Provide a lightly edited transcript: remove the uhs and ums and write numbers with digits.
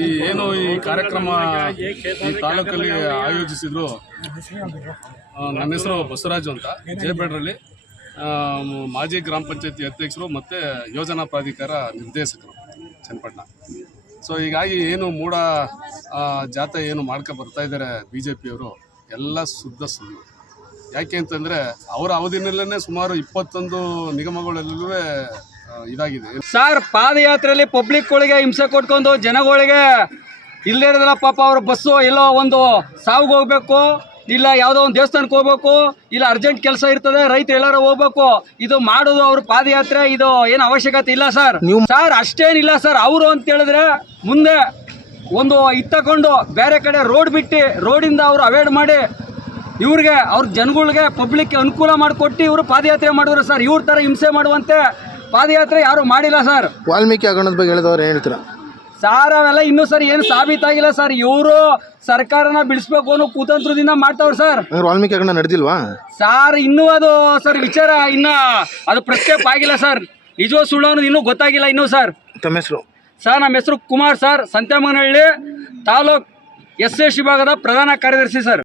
ಈ ಏನು ಈ ಕಾರ್ಯಕ್ರಮ ಈ ತಾಲೂಕಲ್ಲಿ ಆಯೋಜಿಸಿದ್ರು. ನನ್ನ ಹೆಸರು ಬಸವರಾಜು ಅಂತ, ಜಯಬೇಡ್ರಲ್ಲಿ ಮಾಜಿ ಗ್ರಾಮ ಪಂಚಾಯತಿ ಅಧ್ಯಕ್ಷರು ಮತ್ತು ಯೋಜನಾ ಪ್ರಾಧಿಕಾರ ನಿರ್ದೇಶಕರು ಚನ್ನಪಟ್ಟಣ. ಸೊ ಹೀಗಾಗಿ ಏನು ಮೂಢ ಜಾಥಾ ಏನು ಬರ್ತಾ ಇದ್ದಾರೆ ಬಿ ಜೆ ಪಿಯವರು, ಎಲ್ಲ ಶುದ್ಧ ಸುಳ್ಳು. ಯಾಕೆ ಅಂತಂದರೆ ಅವರ ಅವಧಿನಲ್ಲೇ ಸುಮಾರು 21 ನಿಗಮಗಳಲ್ಲೂ ಇದಾಗಿದೆ. ಸರ್, ಪಾದಯಾತ್ರೆಯಲ್ಲಿ ಪಬ್ಲಿಕ್ಗಳಿಗೆ ಹಿಂಸೆ ಕೊಟ್ಕೊಂಡು ಜನಗಳಿಗೆ ಇಲ್ಲದಿರೋದಿಲ್ಲ ಪಾಪ. ಅವ್ರ ಬಸ್ಸು ಎಲ್ಲೋ ಒಂದು ಸಾವಿಗೆ ಹೋಗ್ಬೇಕು, ಇಲ್ಲ ಯಾವುದೋ ಒಂದು ದೇವಸ್ಥಾನಕ್ಕೆ ಹೋಗ್ಬೇಕು, ಇಲ್ಲ ಅರ್ಜೆಂಟ್ ಕೆಲಸ ಇರ್ತದೆ, ರೈತರು ಎಲ್ಲರೂ ಹೋಗ್ಬೇಕು. ಇದು ಮಾಡೋದು ಅವ್ರ ಪಾದಯಾತ್ರೆ, ಇದು ಏನು ಅವಶ್ಯಕತೆ ಇಲ್ಲ ಸರ್. Sir ಅಷ್ಟೇನಿಲ್ಲ sir. ಅವರು ಅಂತ ಹೇಳಿದ್ರೆ ಮುಂದೆ ಒಂದು ಇತ್ತಕೊಂಡು ಬೇರೆ ಕಡೆ ರೋಡ್ ಬಿಟ್ಟು ರೋಡಿಂದ ಅವರು ಅವಾಯ್ಡ್ ಮಾಡಿ ಇವ್ರಿಗೆ ಅವ್ರ ಜನಗಳಿಗೆ ಪಬ್ಲಿಕ್ಗೆ ಅನುಕೂಲ ಮಾಡಿಕೊಟ್ಟು ಇವರು ಪಾದಯಾತ್ರೆ ಮಾಡಿದ್ರು ಸರ್. ಇವ್ರ ಥರ ಹಿಂಸೆ ಮಾಡುವಂತೆ ಪಾದಯಾತ್ರೆ ಯಾರು ಮಾಡಿಲ್ಲ ಸರ್. ವಾಲ್ಮೀಕಿ ಹಗರಣದ ಬಗ್ಗೆ ಹೇಳಿದವ್ರು ಹೇಳ್ತೀರಾ ಸರ್? ಅವೆಲ್ಲ ಇನ್ನೂ ಸರ್ ಏನು ಸಾಬೀತಾಗಿಲ್ಲ ಸರ್. ಇವರು ಸರ್ಕಾರನ ಬಿಡಿಸ್ಬೇಕು ಅನ್ನೋ ಕುತಂತ್ರದಿಂದ ಮಾಡ್ತಾವ್ರು ಸರ್. ವಾಲ್ಮೀಕಿ ಹಗರಣ ನಡೆದಿಲ್ವಾ ಸರ್? ಇನ್ನೂ ಅದು ಸರ್ ವಿಚಾರ ಇನ್ನ ಅದು ಪ್ರಕ್ಷೇಪ ಆಗಿಲ್ಲ ಸರ್. ನಿಜವೋ ಸುಳ್ಳು ಅನ್ನೋದು ಇನ್ನೂ ಗೊತ್ತಾಗಿಲ್ಲ ಇನ್ನೂ ಸರ್. ತಮ್ಮ ಹೆಸರು? ಸರ್ ನಮ್ಮ ಹೆಸರು ಕುಮಾರ್ ಸರ್, ಸಂತೆಮನಹಳ್ಳಿ ತಾಲೂಕ್ SC ವಿಭಾಗದ ಪ್ರಧಾನ ಕಾರ್ಯದರ್ಶಿ ಸರ್.